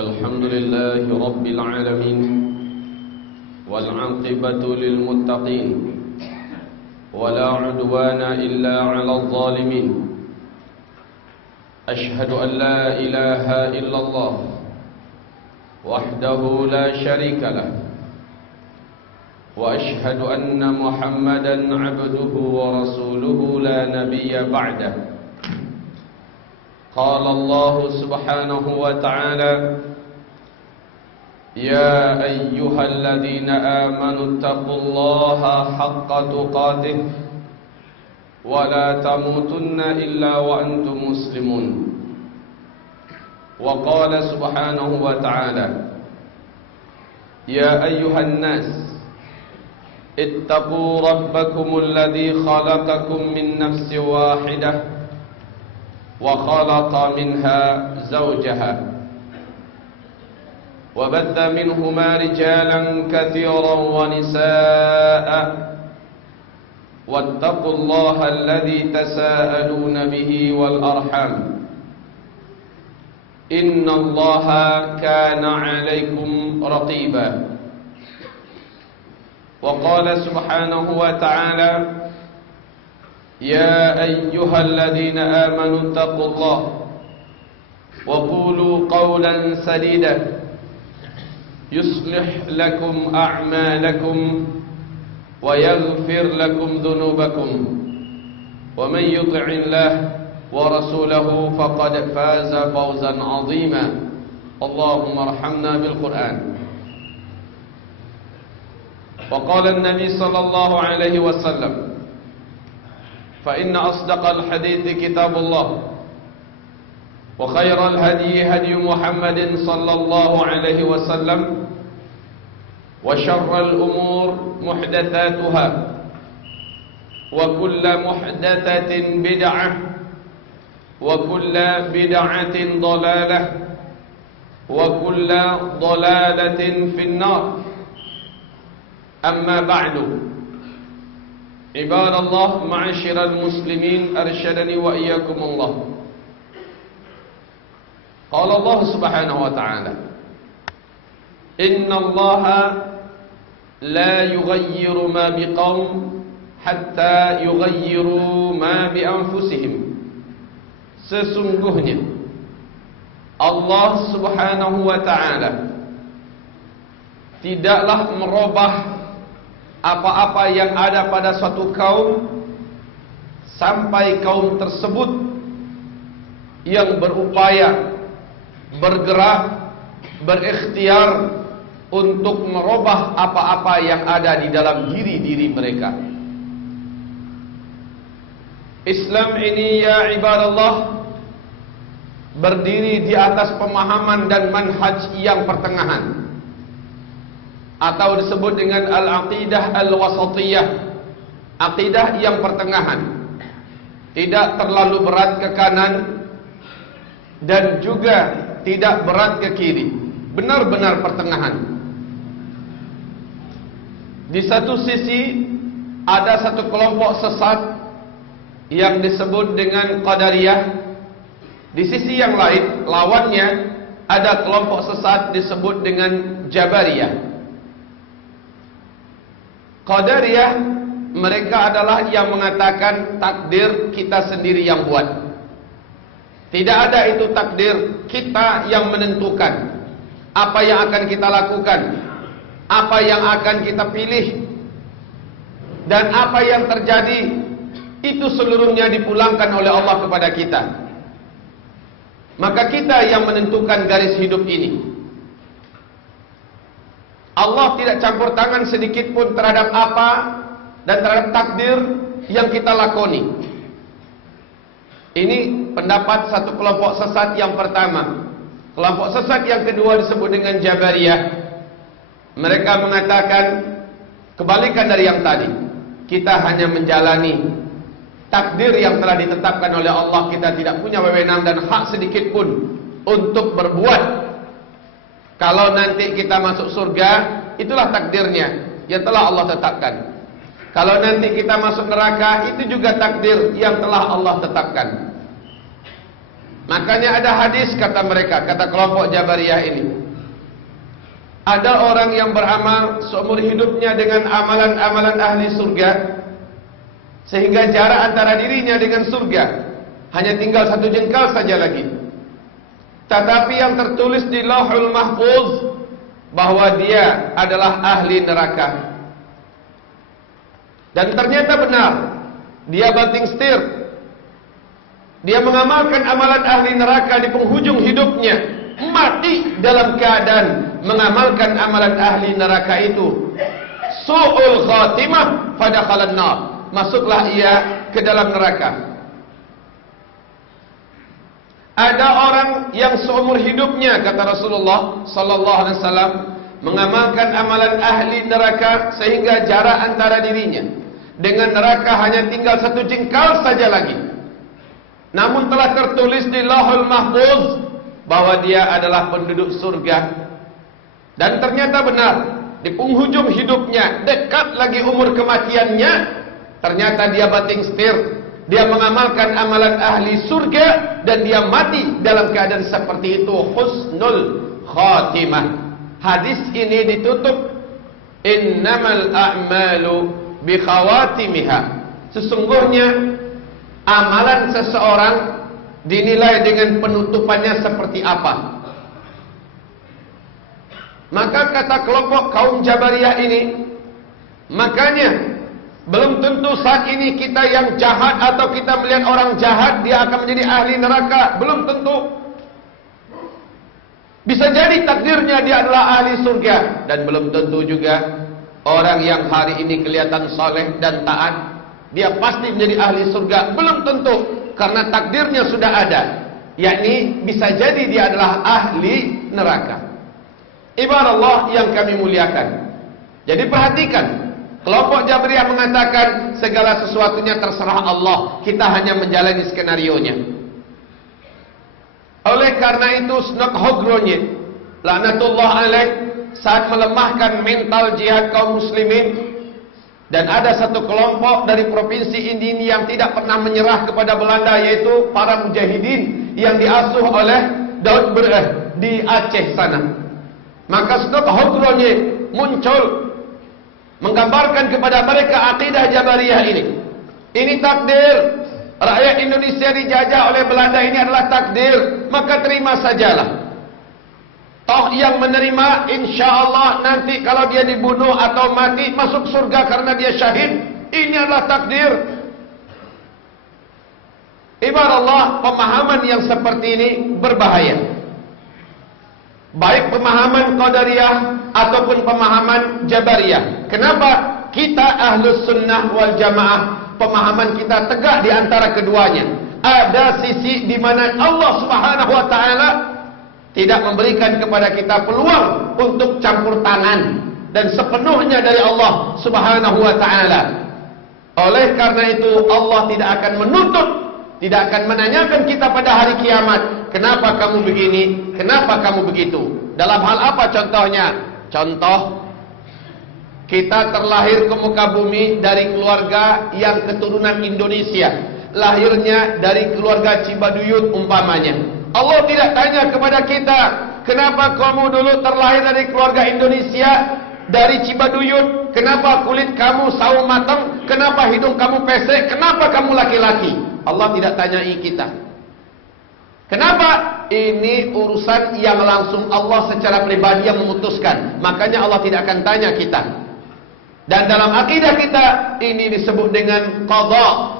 الحمد لله رب العالمين والعاقبة للمتقين ولا عدوان إلا على الظالمين أشهد أن لا إله إلا الله وحده لا شريك له وأشهد أن محمدا عبده ورسوله لا نبي بعده قال الله سبحانه وتعالى يا أيها الذين آمنوا اتقوا الله حق تقاته ولا تموتن إلا وأنتم مسلمون وقال سبحانه وتعالى يا أيها الناس اتقوا ربكم الذي خلقكم من نفس واحدة وخلق منها زوجها وبث منهما رجالا كثيرا ونساء واتقوا الله الذي تساءلون به والأرحام إن الله كان عليكم رقيبا وقال سبحانه وتعالى يا أيها الذين آمنوا اتقوا الله وقولوا قولا سديدا يصلح لكم أعمالكم ويغفر لكم ذنوبكم ومن يطع الله ورسوله فقد فاز فوزا عظيما اللهم ارحمنا بالقرآن وقال النبي صلى الله عليه وسلم فإن أصدق الحديث كتاب الله وخير الهدي هدي محمد صلى الله عليه وسلم وشر الأمور محدثاتها وكل محدثة بدعة وكل بدعة ضلالة وكل ضلالة في النار أما بعد عباد الله معاشر المسلمين أرشدني وإياكم الله قال الله سبحانه وتعالى إن الله لا يغير ما بقوم حتى يغيروا ما بأنفسهم sesungguhnya Allah Subhanahu wa ta'ala tidaklah merubah apa-apa yang ada pada suatu kaum sampai kaum tersebut yang berupaya bergerak berikhtiar untuk merubah apa-apa yang ada di dalam diri-diri mereka. Islam ini ya ibadallah berdiri di atas pemahaman dan manhaj yang pertengahan atau disebut dengan al-aqidah al-wasatiyah, aqidah yang pertengahan, tidak terlalu berat ke kanan dan juga tidak berat ke kiri, benar-benar pertengahan. Di satu sisi ada satu kelompok sesat yang disebut dengan Qadariyah. Di sisi yang lain, lawannya ada kelompok sesat disebut dengan Jabariyah. Qadariyah mereka adalah yang mengatakan takdir kita sendiri yang buat. Tidak ada itu takdir kita yang menentukan apa yang akan kita lakukan, apa yang akan kita pilih, dan apa yang terjadi itu seluruhnya dipulangkan oleh Allah kepada kita. Maka kita yang menentukan garis hidup ini. Allah tidak campur tangan sedikit pun terhadap apa dan terhadap takdir yang kita lakoni. Ini pendapat satu kelompok sesat yang pertama. Kelompok sesat yang kedua disebut dengan Jabariyah. Mereka mengatakan kebalikan dari yang tadi. Kita hanya menjalani takdir yang telah ditetapkan oleh Allah. Kita tidak punya wewenang dan hak sedikit pun untuk berbuat. Kalau nanti kita masuk surga, itulah takdirnya yang telah Allah tetapkan. Kalau nanti kita masuk neraka, itu juga takdir yang telah Allah tetapkan. Makanya ada hadis kata mereka, kata kelompok Jabariyah ini. Ada orang yang beramal seumur hidupnya dengan amalan-amalan ahli surga, sehingga jarak antara dirinya dengan surga hanya tinggal 1 jengkal saja lagi. Tetapi yang tertulis di Lauhul Mahfuz bahwa dia adalah ahli neraka. Dan ternyata benar, dia banting setir. Dia mengamalkan amalan ahli neraka di penghujung hidupnya, mati dalam keadaan mengamalkan amalan ahli neraka itu. Su'ul khatimah fadakhalan nar. Masuklah ia ke dalam neraka. Ada orang yang seumur hidupnya, kata Rasulullah sallallahu alaihi wasallam, mengamalkan amalan ahli neraka sehingga jarak antara dirinya dengan neraka hanya tinggal 1 jengkal saja lagi. Namun telah tertulis di Lauhul Mahfuz bahwa dia adalah penduduk surga. Dan ternyata benar, di penghujung hidupnya, dekat lagi umur kematiannya, ternyata dia banting setir. Dia mengamalkan amalan ahli surga dan dia mati dalam keadaan seperti itu, husnul khatimah. Hadis ini ditutup, innamal a'malu bi khawatimiha. Sesungguhnya amalan seseorang dinilai dengan penutupannya seperti apa. Maka kata kelompok kaum Jabariyah ini, makanya belum tentu saat ini kita yang jahat atau kita melihat orang jahat dia akan menjadi ahli neraka. Belum tentu. Bisa jadi takdirnya dia adalah ahli surga. Dan belum tentu juga orang yang hari ini kelihatan saleh dan taat, dia pasti menjadi ahli surga. Belum tentu. Karena takdirnya sudah ada, yakni bisa jadi dia adalah ahli neraka. Ibarat Allah yang kami muliakan. Jadi perhatikan, kelompok Jabariyah mengatakan segala sesuatunya terserah Allah, kita hanya menjalani skenarionya. Oleh karena itu Snok Hogronye laknatullah alaih saat melemahkan mental jihad kaum muslimin, dan ada satu kelompok dari provinsi ini yang tidak pernah menyerah kepada Belanda, yaitu para mujahidin yang diasuh oleh Daud Bereh di Aceh sana. Maka Snok Hogronye muncul menggambarkan kepada mereka akidah Jabariyah ini. Ini takdir. Rakyat Indonesia dijajah oleh Belanda, ini adalah takdir. Maka terima sajalah. Toh yang menerima insyaAllah nanti kalau dia dibunuh atau mati masuk surga karena dia syahid. Ini adalah takdir. Ibarat Allah, pemahaman yang seperti ini berbahaya. Baik pemahaman Qadariyah ataupun pemahaman Jabariyah. Kenapa? Kita Ahlus Sunnah wal Jamaah, pemahaman kita tegak di antara keduanya. Ada sisi di mana Allah Subhanahu wa taala tidak memberikan kepada kita peluang untuk campur tangan, dan sepenuhnya dari Allah Subhanahu wa taala. Oleh karena itu Allah tidak akan menuntut, tidak akan menanyakan kita pada hari kiamat, kenapa kamu begini, kenapa kamu begitu. Dalam hal apa contohnya? Contoh, kita terlahir ke muka bumi dari keluarga yang keturunan Indonesia, lahirnya dari keluarga Cibaduyut umpamanya. Allah tidak tanya kepada kita, kenapa kamu dulu terlahir dari keluarga Indonesia, dari Cibaduyut, kenapa kulit kamu sawo matang, kenapa hidung kamu pesek, kenapa kamu laki-laki. Allah tidak tanyai kita. Kenapa? Ini urusan yang langsung Allah secara pribadi yang memutuskan. Makanya Allah tidak akan tanya kita. Dan dalam akidah kita ini disebut dengan qadha.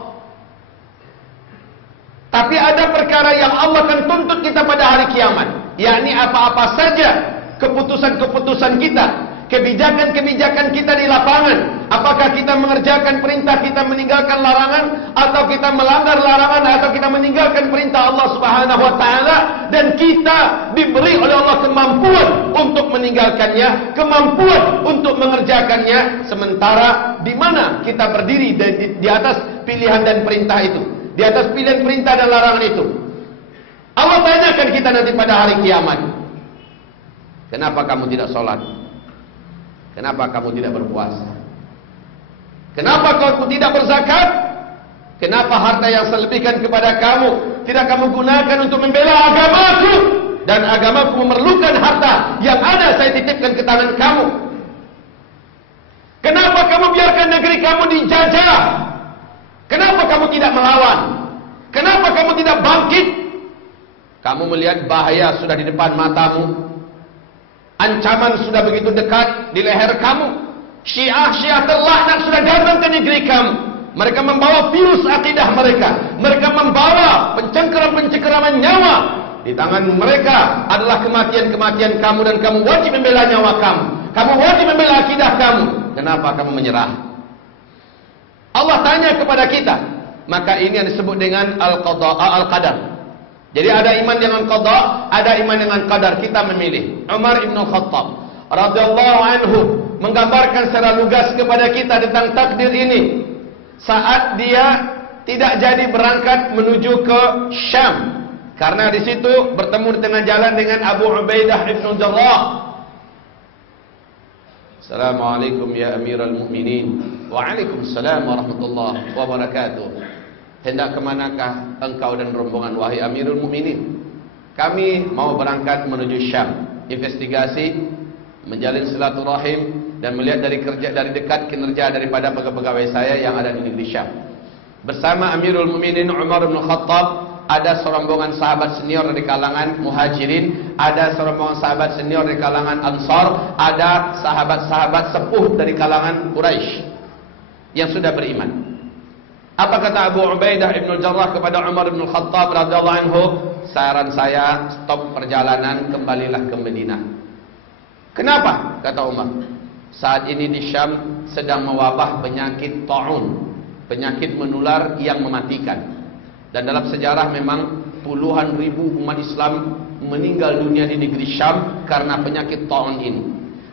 Tapi ada perkara yang Allah akan tuntut kita pada hari kiamat, yakni apa-apa saja keputusan-keputusan kita, kebijakan-kebijakan kita di lapangan. Apakah kita mengerjakan perintah, kita meninggalkan larangan, atau kita melanggar larangan, atau kita meninggalkan perintah Allah Subhanahu wa taala, dan kita diberi oleh Allah kemampuan untuk meninggalkannya, kemampuan untuk mengerjakannya, sementara di mana kita berdiri di atas pilihan dan perintah itu, di atas pilihan perintah dan larangan itu. Allah tanyakan kita nanti pada hari kiamat, kenapa kamu tidak sholat? Kenapa kamu tidak berpuasa? Kenapa kamu tidak berzakat? Kenapa harta yang saya lebihkan kepada kamu tidak kamu gunakan untuk membela agamaku, dan agamaku memerlukan harta yang ada saya titipkan ke tangan kamu. Kenapa kamu biarkan negeri kamu dijajah? Kenapa kamu tidak melawan? Kenapa kamu tidak bangkit? Kamu melihat bahaya sudah di depan matamu. Ancaman sudah begitu dekat di leher kamu. Syiah terlaknat sudah datang ke negeri kamu. Mereka membawa virus akidah mereka. Mereka membawa pencengkeram-pencengkeraman nyawa. Di tangan mereka adalah kematian-kematian kamu, dan kamu wajib membela nyawa kamu. Kamu wajib membela akidah kamu. Kenapa kamu menyerah? Allah tanya kepada kita. Maka ini yang disebut dengan al-qada, al-qadar. Jadi ada iman dengan qada, ada iman dengan qadar. Kita memilih. Umar ibn Khattab radhiyallahu anhu menggambarkan secara lugas kepada kita tentang takdir ini. Saat dia tidak jadi berangkat menuju ke Syam, karena di situ bertemu di tengah jalan dengan Abu Ubaidah ibn Jarrah. Assalamualaikum ya Amirul Mukminin. Waalaikumsalam warahmatullahi wabarakatuh. Hendak kemanakah engkau dan rombongan wahai Amirul Mukminin? Kami mau berangkat menuju Syam, investigasi, menjalin silaturahim, dan melihat dari dekat kinerja daripada pegawai saya yang ada di negeri Syam. Bersama Amirul Mukminin Umar bin Khattab, ada serombongan sahabat senior dari kalangan Muhajirin, ada serombongan sahabat senior dari kalangan Ansar, ada sahabat-sahabat sepuh dari kalangan Quraisy yang sudah beriman. Apa kata Abu Ubaidah ibn Jarrah kepada Umar bin Khattab radhiyallahu anhu? Saran saya, stop perjalanan, kembalilah ke Madinah. Kenapa? Kata Umar. Saat ini di Syam sedang mewabah penyakit ta'un, penyakit menular yang mematikan. Dan dalam sejarah memang puluhan ribu umat Islam meninggal dunia di negeri Syam karena penyakit ta'un ini.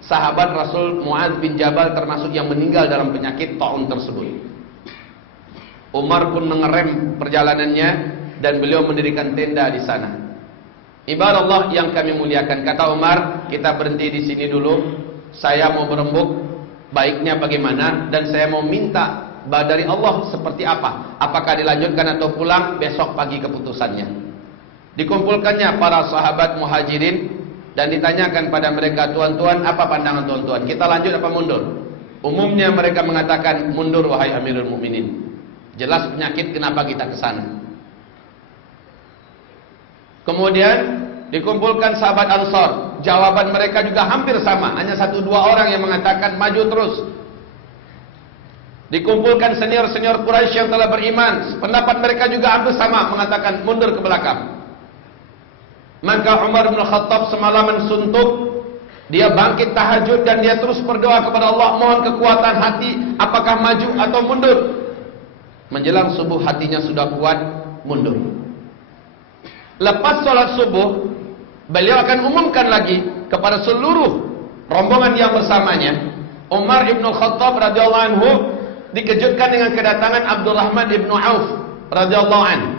Sahabat Rasul Mu'adz bin Jabal termasuk yang meninggal dalam penyakit ta'un tersebut. Umar pun mengerem perjalanannya dan beliau mendirikan tenda di sana. Ibadah Allah yang kami muliakan, kata Umar, kita berhenti di sini dulu. Saya mau berembuk baiknya bagaimana, dan saya mau minta dari Allah seperti apa. Apakah dilanjutkan atau pulang, besok pagi keputusannya. Dikumpulkannya para sahabat Muhajirin dan ditanyakan pada mereka, tuan-tuan, apa pandangan tuan-tuan? Kita lanjut apa mundur? Umumnya mereka mengatakan mundur wahai Amirul Mukminin. Jelas penyakit, kenapa kita ke sana? Kemudian dikumpulkan sahabat Ansar. Jawaban mereka juga hampir sama. Hanya 1-2 orang yang mengatakan maju terus. Dikumpulkan senior-senior Quraisy yang telah beriman. Pendapat mereka juga hampir sama, mengatakan mundur ke belakang. Maka Umar bin Khattab semalaman suntuk. Dia bangkit tahajud dan dia terus berdoa kepada Allah, mohon kekuatan hati, apakah maju atau mundur. Menjelang subuh hatinya sudah kuat, mundur. Lepas sholat subuh, beliau akan umumkan lagi kepada seluruh rombongan yang bersamanya. Umar ibn Khattab radhiyallahu anhu dikejutkan dengan kedatangan Abdurrahman ibn Auf radhiyallahu anhu.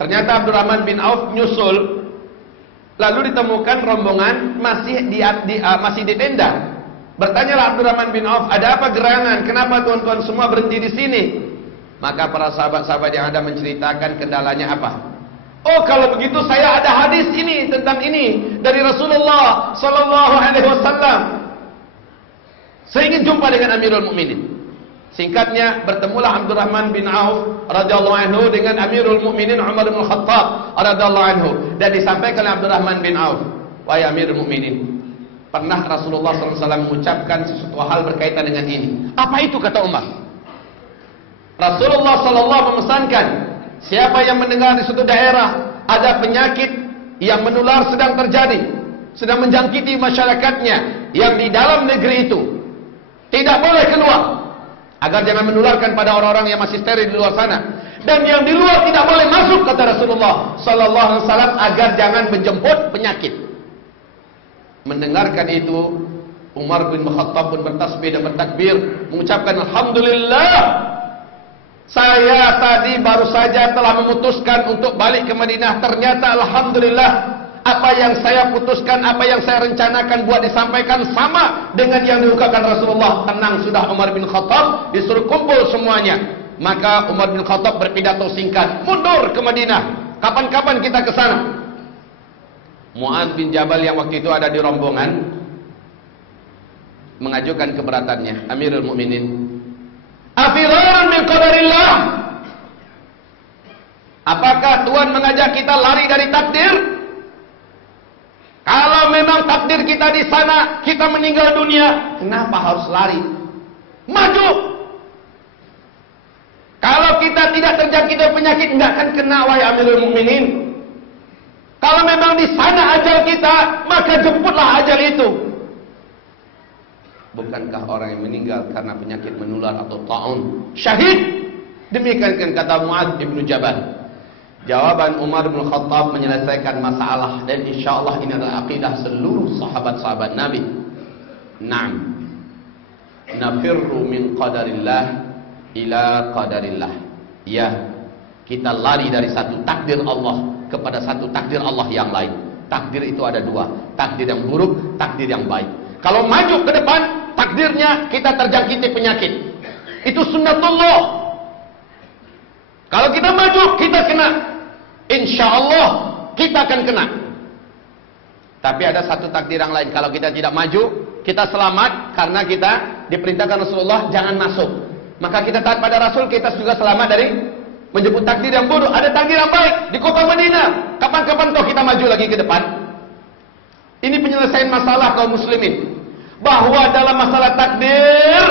Ternyata Abdurrahman bin Auf nyusul. Lalu ditemukan rombongan masih di tenda. Bertanyalah Abdurrahman bin Auf, ada apa gerangan? Kenapa tuan-tuan semua berhenti di sini? Maka para sahabat-sahabat yang ada menceritakan kendalanya apa? Oh, kalau begitu saya ada hadis ini tentang ini dari Rasulullah sallallahu alaihi wasallam. Saya ingin jumpa dengan Amirul Mukminin. Singkatnya, bertemulah Abdurrahman bin Auf radhiyallahu anhu dengan Amirul Mukminin Umar bin Khattab radhiyallahu anhu, dan disampaikan oleh Abdurrahman bin Auf, wahai Amirul Mukminin, pernah Rasulullah sallallahu alaihi wasallam mengucapkan sesuatu hal berkaitan dengan ini. Apa itu? Kata Umar. Rasulullah sallallahu memesankan, siapa yang mendengar di suatu daerah ada penyakit yang menular sedang terjadi, sedang menjangkiti masyarakatnya yang di dalam negeri itu, tidak boleh keluar, agar jangan menularkan pada orang-orang yang masih steril di luar sana. Dan yang di luar tidak boleh masuk, kata Rasulullah sallallahu alaihi wasallam, agar jangan menjemput penyakit. Mendengarkan itu, Umar bin Khattab pun bertasbih dan bertakbir, mengucapkan alhamdulillah. Saya tadi baru saja telah memutuskan untuk balik ke Madinah. Ternyata alhamdulillah, apa yang saya putuskan, apa yang saya rencanakan buat disampaikan sama dengan yang diungkapkan Rasulullah. Tenang sudah Umar bin Khattab, disuruh kumpul semuanya. Maka Umar bin Khattab berpidato singkat, mundur ke Madinah. Kapan-kapan kita ke sana. Mu'adz bin Jabal yang waktu itu ada di rombongan mengajukan keberatannya, Amirul Mukminin, afirarun min qadarillah, apakah Tuhan mengajak kita lari dari takdir? Kalau memang takdir kita di sana, kita meninggal dunia, kenapa harus lari? Maju. Kalau kita tidak terjangkit penyakit, enggak akan kena, wahai Amirul Mukminin. Kalau memang di sana ajal kita, maka jemputlah ajal itu. Bukankah orang yang meninggal karena penyakit menular atau ta'un syahid? Demikian kan kata Mu'adz bin Jabal. Jawaban Umar bin Khattab menyelesaikan masalah, dan insyaallah ini adalah akidah seluruh sahabat-sahabat Nabi. Naam. Nafirru min qadarillah ila qadarillah. Ya, kita lari dari satu takdir Allah kepada satu takdir Allah yang lain. Takdir itu ada dua, takdir yang buruk, takdir yang baik. Kalau maju ke depan, takdirnya kita terjangkiti penyakit. Itu sunnatullah. Kalau kita maju, kita kena. Insya Allah kita akan kena. Tapi ada satu takdir yang lain. Kalau kita tidak maju, kita selamat karena kita diperintahkan Rasulullah jangan masuk. Maka kita taat pada Rasul, kita juga selamat dari menjemput takdir yang buruk. Ada takdir yang baik di kota Madinah. Kapan-kapan toh kita maju lagi ke depan. Ini penyelesaian masalah kaum muslimin. Bahwa dalam masalah takdir,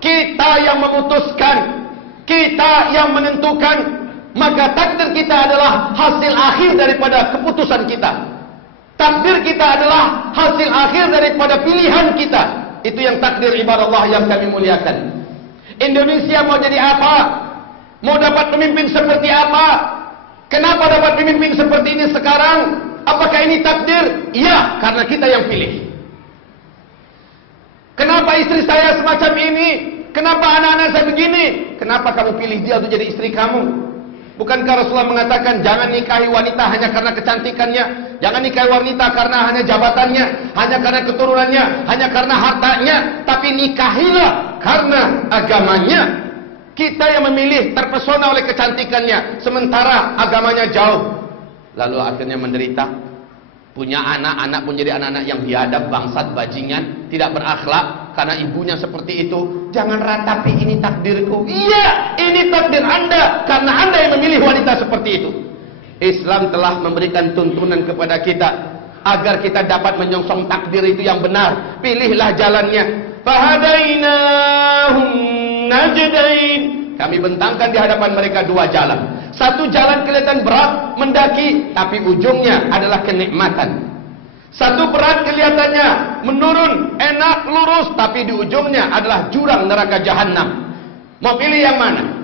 kita yang memutuskan, kita yang menentukan. Maka takdir kita adalah hasil akhir daripada keputusan kita. Takdir kita adalah hasil akhir daripada pilihan kita. Itu yang takdir ibadah Allah yang kami muliakan. Indonesia mau jadi apa? Mau dapat pemimpin seperti apa? Kenapa dapat pemimpin seperti ini sekarang? Apakah ini takdir? Iya, karena kita yang pilih. Kenapa istri saya semacam ini? Kenapa anak-anak saya begini? Kenapa kamu pilih dia untuk jadi istri kamu? Bukankah Rasulullah mengatakan jangan nikahi wanita hanya karena kecantikannya, jangan nikahi wanita karena hanya jabatannya, hanya karena keturunannya, hanya karena hartanya, tapi nikahilah karena agamanya. Kita yang memilih terpesona oleh kecantikannya, sementara agamanya jauh. Lalu akhirnya menderita. Punya anak-anak pun jadi anak-anak yang biadab, bangsat, bajingan, tidak berakhlak karena ibunya seperti itu. Jangan ratapi ini takdirku. Iya, ini takdir Anda karena Anda yang memilih wanita seperti itu. Islam telah memberikan tuntunan kepada kita agar kita dapat menyongsong takdir itu yang benar. Pilihlah jalannya. Fahadainahum najdain. Kami bentangkan di hadapan mereka dua jalan. Satu jalan kelihatan berat, mendaki, tapi ujungnya adalah kenikmatan. Satu berat kelihatannya menurun, enak, lurus, tapi di ujungnya adalah jurang neraka jahanam. Mau pilih yang mana?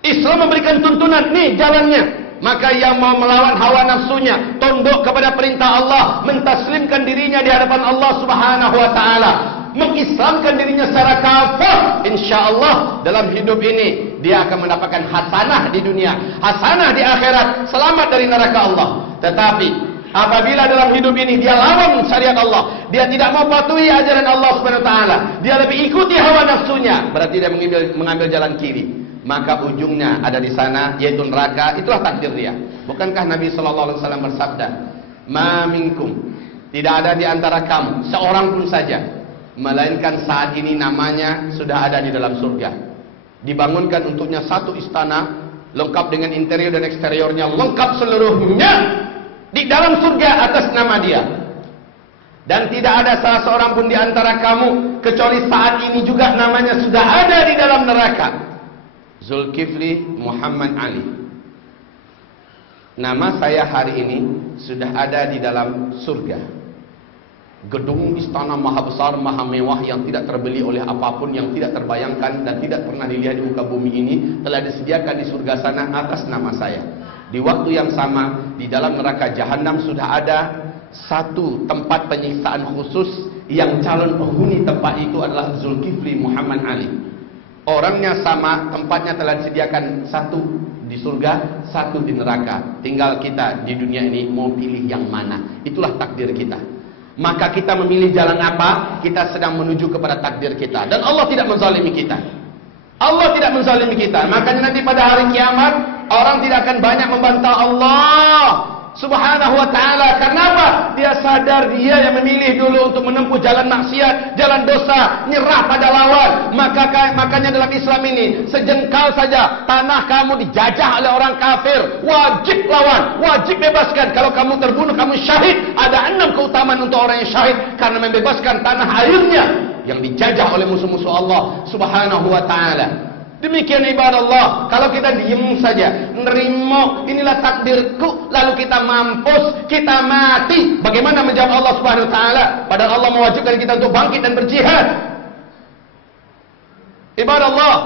Islam memberikan tuntunan, nih jalannya. Maka yang mau melawan hawa nafsunya, tunduk kepada perintah Allah, mentaslimkan dirinya di hadapan Allah Subhanahu wa taala, mengislamkan dirinya secara kafir, insyaallah dalam hidup ini dia akan mendapatkan hasanah di dunia, hasanah di akhirat, selamat dari neraka Allah. Tetapi apabila dalam hidup ini dia lawan syariat Allah, dia tidak mau patuhi ajaran Allah Subhanahu wa taala, dia lebih ikuti hawa nafsunya, berarti dia mengambil jalan kiri. Maka ujungnya ada di sana, yaitu neraka. Itulah takdir dia. Bukankah Nabi sallallahu alaihi wasallam bersabda, "Ma minkum," tidak ada di antara kamu seorang pun saja, melainkan saat ini namanya sudah ada di dalam surga. Dibangunkan untuknya satu istana lengkap dengan interior dan eksteriornya, lengkap seluruhnya di dalam surga atas nama dia. Dan tidak ada salah seorang pun di antara kamu kecuali saat ini juga namanya sudah ada di dalam neraka. Zulkifli Muhammad Ali. Nama saya hari ini sudah ada di dalam surga. Gedung istana maha besar, maha mewah yang tidak terbeli oleh apapun, yang tidak terbayangkan dan tidak pernah dilihat di muka bumi ini, telah disediakan di surga sana atas nama saya. Di waktu yang sama, di dalam neraka jahanam sudah ada satu tempat penyiksaan khusus yang calon penghuni tempat itu adalah Zulkifli Muhammad Ali. Orangnya sama, tempatnya telah disediakan, satu di surga, satu di neraka. Tinggal kita di dunia ini mau pilih yang mana. Itulah takdir kita. Maka kita memilih jalan apa, kita sedang menuju kepada takdir kita. Dan Allah tidak menzalimi kita. Allah tidak menzalimi kita. Makanya nanti pada hari kiamat orang tidak akan banyak membantah Allah Subhanahu wa ta'ala. Kenapa? Dia sadar dia yang memilih dulu untuk menempuh jalan maksiat, jalan dosa, nyerah pada lawan. Makanya dalam Islam ini, sejengkal saja tanah kamu dijajah oleh orang kafir, wajib lawan, wajib bebaskan. Kalau kamu terbunuh, kamu syahid. Ada 6 keutamaan untuk orang yang syahid, karena membebaskan tanah airnya yang dijajah oleh musuh-musuh Allah Subhanahu wa ta'ala. Demikian ibadah Allah. Kalau kita diem saja, nerimo inilah takdirku, lalu kita mampus, kita mati, bagaimana menjawab Allah Subhanahu wa ta'ala? Padahal Allah mewajibkan kita untuk bangkit dan berjihad. Ibadah Allah,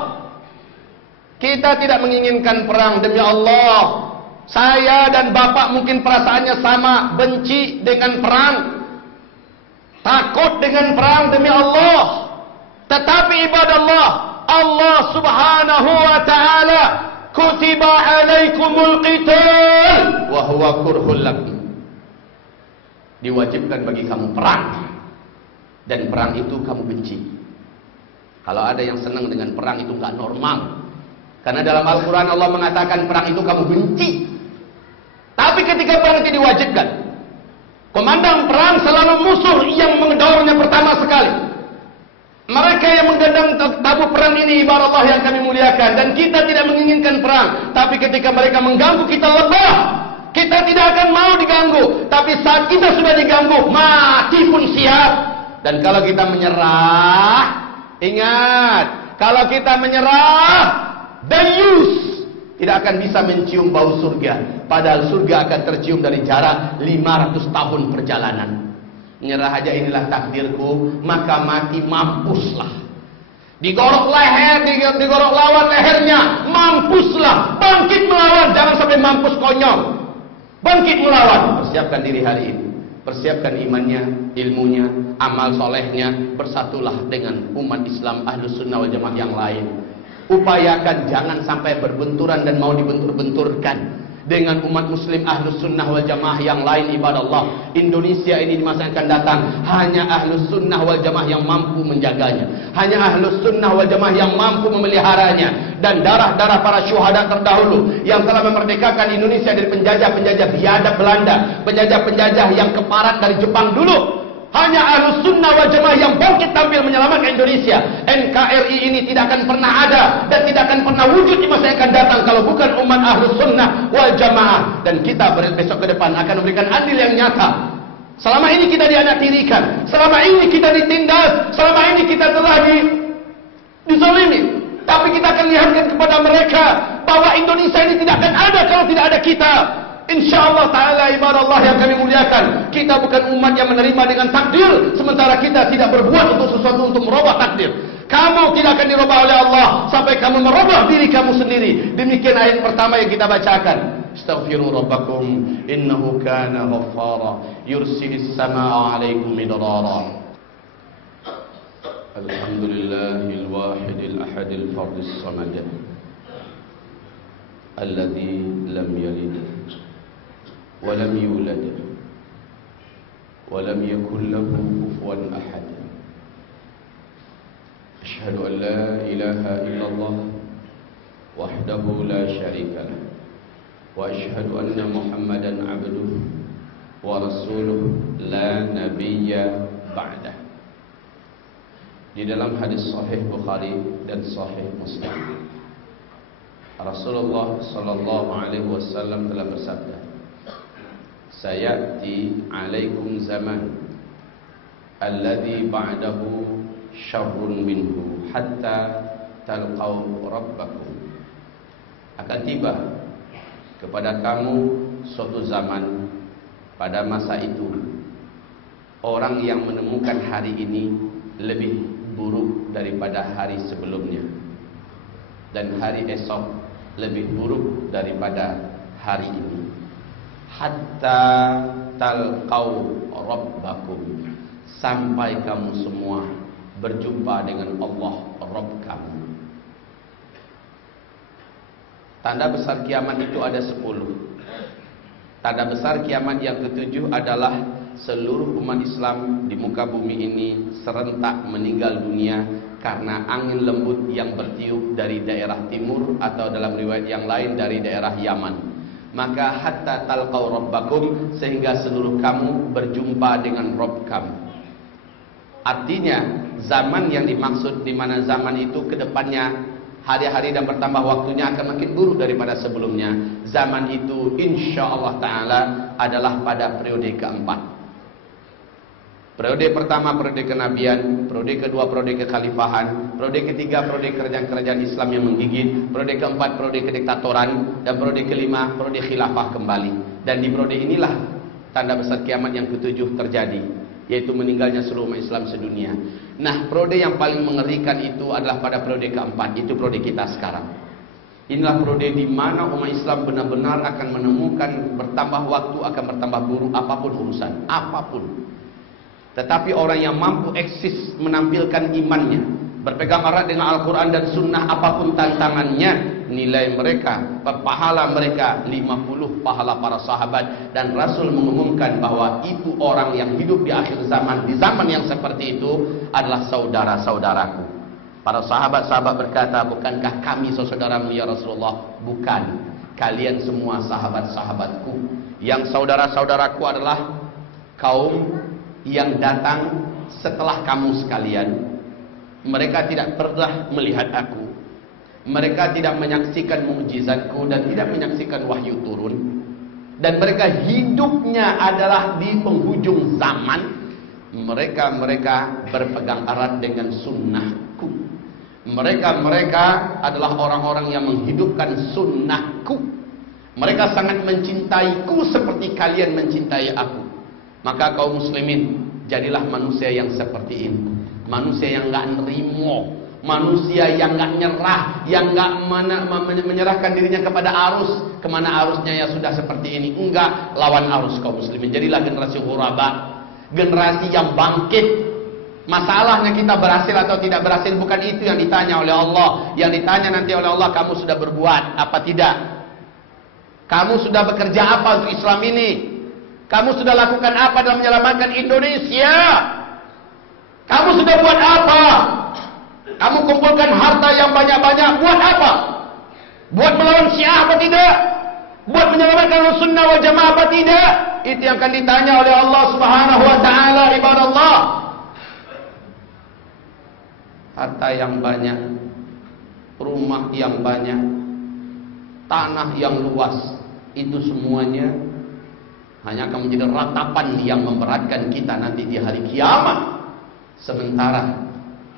kita tidak menginginkan perang. Demi Allah, saya dan bapak mungkin perasaannya sama, benci dengan perang, takut dengan perang, demi Allah. Tetapi ibadah Allah Subhanahu wa ta'ala, kutiba alaikumul qital wa huwa kurhul lakum. Diwajibkan bagi kamu perang, dan perang itu kamu benci. Kalau ada yang senang dengan perang, itu enggak normal. Karena dalam Al-Quran Allah mengatakan perang itu kamu benci. Tapi ketika perang itu diwajibkan, komandan perang selalu musuh yang mengedornya pertama sekali. Mereka yang menggendang tabuk perang ini ibarat Allah yang kami muliakan, dan kita tidak menginginkan perang. Tapi ketika mereka mengganggu kita lemah, kita tidak akan mau diganggu. Tapi saat kita sudah diganggu, mati pun siap. Dan kalau kita menyerah, ingat, kalau kita menyerah, dayus tidak akan bisa mencium bau surga. Padahal surga akan tercium dari jarak 500 tahun perjalanan. Nyerah aja inilah takdirku, maka mati mampuslah. Digorok leher, digorok lawan lehernya, mampuslah. Bangkit melawan, jangan sampai mampus konyol. Bangkit melawan. Persiapkan diri hari ini, persiapkan imannya, ilmunya, amal solehnya. Bersatulah dengan umat Islam Ahlus Sunnah wal Jamaah yang lain. Upayakan jangan sampai berbenturan dan mau dibentur-benturkan dengan umat muslim Ahlus Sunnah wal Jamaah yang lain. Ibadah Allah, Indonesia ini di masa yang akan datang hanya Ahlus Sunnah wal Jamaah yang mampu menjaganya, hanya Ahlus Sunnah wal Jamaah yang mampu memeliharanya. Dan darah-darah para syuhada terdahulu yang telah memerdekakan Indonesia dari penjajah-penjajah biadab Belanda, penjajah-penjajah yang keparat dari Jepang dulu, hanya Ahlus Sunnah wal Jamaah yang bangkit tampil menyelamatkan Indonesia. NKRI ini tidak akan pernah ada dan tidak akan pernah wujud di masa yang akan datang kalau bukan umat Ahlus Sunnah wal Jamaah. Dan kita besok ke depan akan memberikan adil yang nyata. Selama ini kita dianaktirikan, selama ini kita ditindas, selama ini kita telah dizalimi. Tapi kita akan lihatkan kepada mereka bahwa Indonesia ini tidak akan ada kalau tidak ada kita. InsyaAllah ta'ala ibadah Allah yang kami muliakan, kita bukan umat yang menerima dengan takdir, sementara kita tidak berbuat untuk sesuatu untuk merubah takdir. Kamu tidak akan dirubah oleh Allah sampai kamu merubah diri kamu sendiri. Demikian ayat pertama yang kita bacakan. Astaghfiru rabbakum innahu kana ghaffara yursilis samaa'a 'alaikum midrara. Alhamdulillahil wahidil ahadil fardis samad alladzi lam yalid ولم يولد ولم يكن له كفوا أحد أشهد أن لا إله إلا الله وحده لا شريك له وأشهد أن محمدا عبده ورسوله لا نبي بعده. Di dalam hadis sahih Bukhari dan sahih Muslim, Rasulullah sallallahu alaihi wasallam telah bersabda, sayati alaikum zaman alladhi ba'dahu syarrun minhu hatta talqaw rabbakum. Akan tiba kepada kamu suatu zaman, pada masa itu orang yang menemukan hari ini lebih buruk daripada hari sebelumnya, dan hari esok lebih buruk daripada hari ini. Hatta talqaw rabbakum, sampai kamu semua berjumpa dengan Allah Rabb kamu. Tanda besar kiamat itu ada 10. Tanda besar kiamat yang ke-7 adalah seluruh umat Islam di muka bumi ini serentak meninggal dunia karena angin lembut yang bertiup dari daerah timur, atau dalam riwayat yang lain dari daerah Yaman. Maka hatta talqaw rabbakum, sehingga seluruh kamu berjumpa dengan Rabb kamu. Artinya zaman yang dimaksud, di mana zaman itu kedepannya hari-hari dan bertambah waktunya akan makin buruk daripada sebelumnya. Zaman itu insya Allah Ta'ala adalah pada periode keempat. Periode pertama periode kenabian, periode kedua periode kekhalifahan, periode ketiga periode kerajaan-kerajaan Islam yang menggigit, periode keempat periode kediktatoran, dan periode kelima periode khilafah kembali. Dan di periode inilah tanda besar kiamat yang ketujuh terjadi, yaitu meninggalnya seluruh umat Islam sedunia. Nah, periode yang paling mengerikan itu adalah pada periode keempat, itu periode kita sekarang. Inilah periode di mana umat Islam benar-benar akan menemukan bertambah waktu akan bertambah buruk apapun urusan, apapun. Tetapi orang yang mampu eksis menampilkan imannya, berpegang erat dengan Al-Quran dan Sunnah apapun tantangannya, nilai mereka, pahala mereka 50 pahala para sahabat. Dan Rasul mengumumkan bahwa itu orang yang hidup di akhir zaman, di zaman yang seperti itu adalah saudara-saudaraku. Para sahabat-sahabat berkata, bukankah kami saudaramu ya Rasulullah? Bukan, kalian semua sahabat-sahabatku. Yang saudara-saudaraku adalah kaum yang datang setelah kamu sekalian. Mereka tidak pernah melihat aku, mereka tidak menyaksikan mukjizatku dan tidak menyaksikan wahyu turun, dan mereka hidupnya adalah di penghujung zaman. Mereka berpegang erat dengan sunnahku. Mereka adalah orang-orang yang menghidupkan sunnahku. Mereka sangat mencintaiku seperti kalian mencintai aku. Maka kaum muslimin, jadilah manusia yang seperti ini. Manusia yang enggak nerimo, manusia yang enggak nyerah, yang enggak menyerahkan dirinya kepada arus. Kemana arusnya ya sudah seperti ini. Enggak, lawan arus kaum muslimin. Jadilah generasi ghuraba, generasi yang bangkit. Masalahnya kita berhasil atau tidak berhasil bukan itu yang ditanya oleh Allah. Yang ditanya nanti oleh Allah, kamu sudah berbuat apa tidak? Kamu sudah bekerja apa untuk Islam ini? Kamu sudah lakukan apa dalam menyelamatkan Indonesia? Kamu sudah buat apa? Kamu kumpulkan harta yang banyak-banyak, buat apa? Buat melawan Syiah apa tidak? Buat menyelamatkan Sunnah wal Jamaah apa tidak? Itu yang akan ditanya oleh Allah Subhanahu wa taala, ibadallah. Harta yang banyak, rumah yang banyak, tanah yang luas, itu semuanya hanya akan menjadi ratapan yang memberatkan kita nanti di hari kiamat. Sementara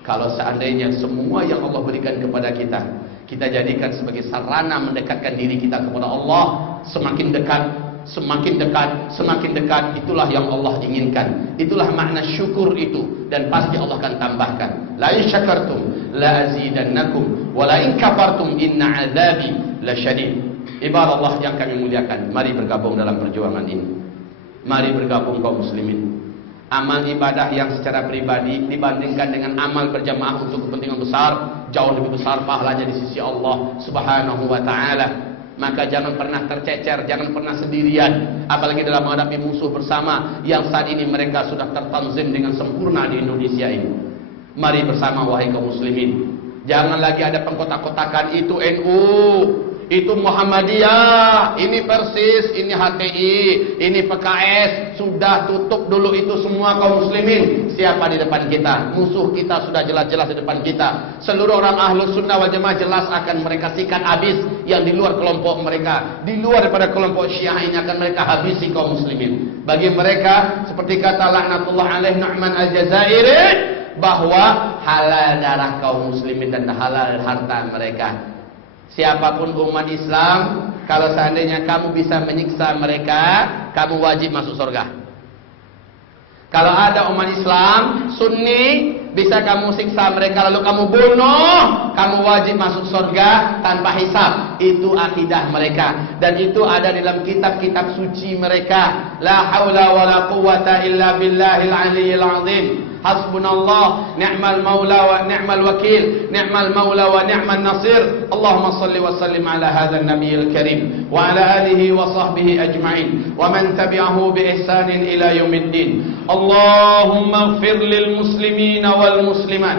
kalau seandainya semua yang Allah berikan kepada kita, kita jadikan sebagai sarana mendekatkan diri kita kepada Allah, semakin dekat, semakin dekat, semakin dekat, itulah yang Allah inginkan. Itulah makna syukur itu, dan pasti Allah akan tambahkan. La in syakartum la azidannakum wa la in kafartum inna azabi lasyadid. Ibarat Allah yang kami muliakan, mari bergabung dalam perjuangan ini. Mari bergabung kaum muslimin. Amal ibadah yang secara pribadi dibandingkan dengan amal berjamaah untuk kepentingan besar, jauh lebih besar pahalanya di sisi Allah Subhanahu wa taala. Maka jangan pernah tercecer, jangan pernah sendirian, apalagi dalam menghadapi musuh bersama yang saat ini mereka sudah tertanzim dengan sempurna di Indonesia ini. Mari bersama wahai kaum muslimin. Jangan lagi ada pengkotak-kotakan, itu NU, itu Muhammadiyah, ini Persis, ini HTI, ini PKS. Sudah tutup dulu itu semua kaum muslimin. Siapa di depan kita? Musuh kita sudah jelas-jelas di depan kita. Seluruh orang Ahlus Sunnah wal Jamaah jelas akan mereka sikat habis. Yang di luar kelompok mereka, di luar daripada kelompok Syiah ini akan mereka habisi kaum muslimin. Bagi mereka, seperti kata laknatullah alaih Nu'man al-Jazairi, bahwa halal darah kaum muslimin dan halal harta mereka. Siapapun umat Islam, kalau seandainya kamu bisa menyiksa mereka, kamu wajib masuk surga. Kalau ada umat Islam Sunni bisa kamu siksa mereka lalu kamu bunuh, kamu wajib masuk surga tanpa hisab. Itu akidah mereka, dan itu ada dalam kitab-kitab suci mereka. La haula wala quwwata illa billahil aliyyil azim. Hasbunallah ni'mal maula wa ni'mal wakil, ni'mal maula wa ni'man nasir. Allahumma salli wa sallim ala hadzal nabiyil karim wa ala alihi wa sahbihi ajma'in wa man tabi'ahu bi ihsanin ila yaumiddin. Allahumma ighfir lil muslimin wal muslimat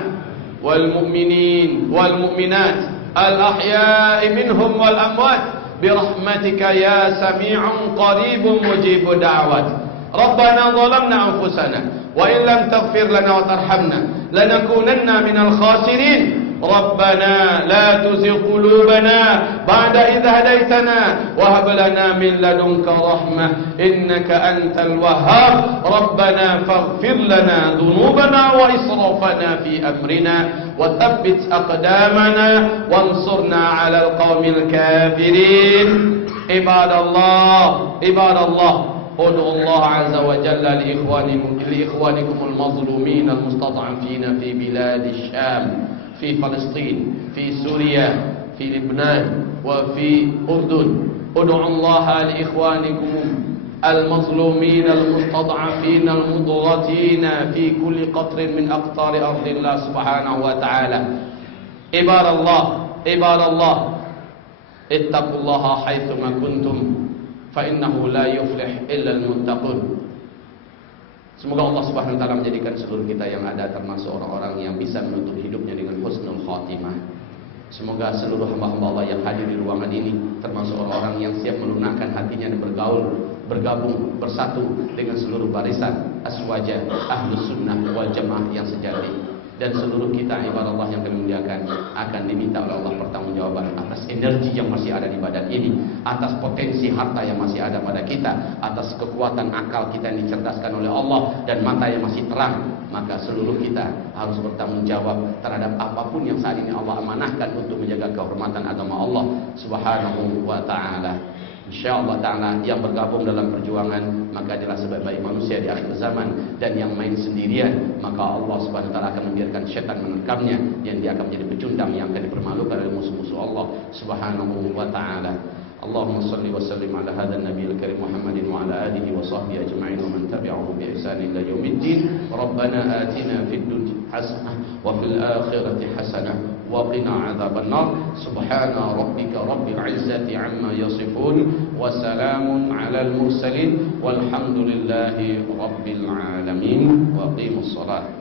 والمؤمنين والمؤمنات الأحياء منهم والأموات برحمتك يا سميع قريب مجيب دعوات. ربنا ظلمنا أنفسنا وإن لم تغفر لنا وترحمنا لنكونن من الخاسرين. ربنا لا تزغ قلوبنا بعد إذ هديتنا وهب لنا من لدنك رحمة إنك أنت الوهاب. ربنا فاغفر لنا ذنوبنا وإسرافنا في أمرنا وثبت أقدامنا وانصرنا على القوم الكافرين. عباد الله ادعوا الله عز وجل لإخوانكم المظلومين المستضعفين في بلاد الشام، في فلسطين، في سوريا، في لبنان، وفي أردن. ادعوا الله لإخوانكم المظلومين المستضعفين المضغتين في كل قطر من أقطار أرض الله سبحانه وتعالى. عباد الله اتقوا الله حيثما كنتم فإنه لا يفلح إلا المتقون. Semoga Allah Subhanahu wa taala menjadikan seluruh kita yang ada termasuk orang-orang yang bisa menutup hidupnya dengan husnul khatimah. Semoga seluruh hamba-hamba Allah yang hadir di ruangan ini termasuk orang-orang yang siap melunakkan hatinya dan bergabung, bersatu dengan seluruh barisan aswaja ahlus sunnah wal jamaah yang sejati. Dan seluruh kita ibadah Allah yang kami muliakan akan diminta oleh Allah pertanggungjawaban atas energi yang masih ada di badan ini, atas potensi harta yang masih ada pada kita, atas kekuatan akal kita yang dicerdaskan oleh Allah dan mata yang masih terang. Maka seluruh kita harus bertanggung jawab terhadap apapun yang saat ini Allah amanahkan untuk menjaga kehormatan agama Allah Subhanahu wa taala. InsyaAllah ta'ala yang bergabung dalam perjuangan maka adalah sebaik-baik manusia di akhir zaman. Dan yang main sendirian maka Allah subhanahu wa ta'ala akan membiarkan syaitan menerkamnya dan dia akan menjadi pecundang yang akan dipermalukan oleh musuh-musuh Allah subhanahu wa ta'ala. Allahumma salli wa sallim ala hadha nabiyil karim Muhammadin wa ala alihi wa sahbihi ajma'in wa man tabi'ahu bi ihsan ila yaumiddin. Rabbana atina fid dunya hasanah wa fil akhirati hasanah wa qina adzaban nar. Subhana rabbika rabbil izzati amma yasifun wa salamun alal mursalin walhamdulillahi rabbil alamin. Wa qimus salat.